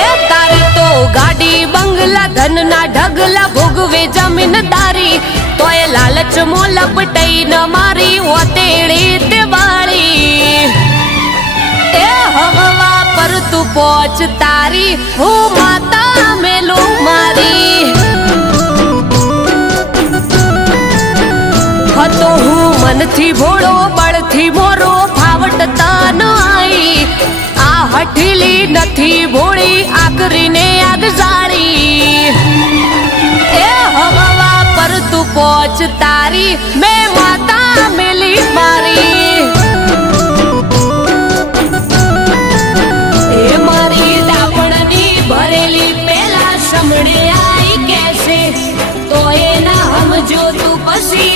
એ તો બંગલા, ધનના ઢગલા ભોગવે જમીનદારી. તોય લાલચ મો લપટાઈ ન મારી ઓતેડી તે વાળી. એ હવા પર તું પહોંચ તારી, હું માતા મેલું મારી. હતો હું મનથી ભોળો હઠીલી નથી ભોળી આકરીને આગ જાળી. એ હવા પર તું પહોંચ તારી, મેં માતા મેલી મારી. એ મારી દાપણની ભરેલી પેલા સમડે આઈ કેસે તો એના સમજો તું પછી